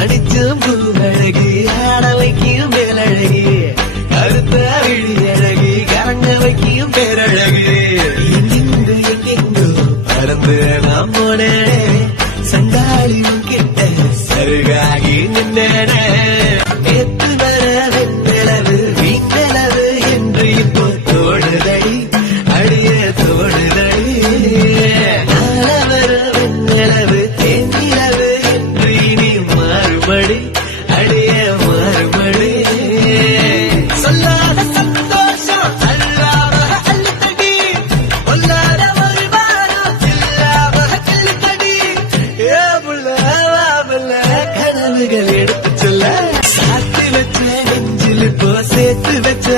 அடிச்சும் பூவழகு ஆட வைக்கும் மேலழகு கருத்த விழி அழகு கரங்க வைக்கும் பேரழகு எங்கெங்கு எங்கெங்கோ பறந்து நாம் போனே சண்டாளியும் கிட்ட சருகாகி நின்றன நேற்று வர வெண்ணிலவு வீண்ணிலவு என்று இப்போ தோடுதடி அடிய தோடுதடி நாளவர வெண்ணிலவு தேனிலவு என்று இனி மாறுபடி அடிய மாறுபடி சொல்லாத சந்தோஷம் அல்லாம அள்ளித்தடி கொல்லாத ஒரு வாரம் இல்லாம கிள்ளித்தடி ஏ புள்ள கனவுகள் எடுத்து சொல்ல சாத்தி வச்ச நெஞ்சில் இப்போ சேர்த்து வச்ச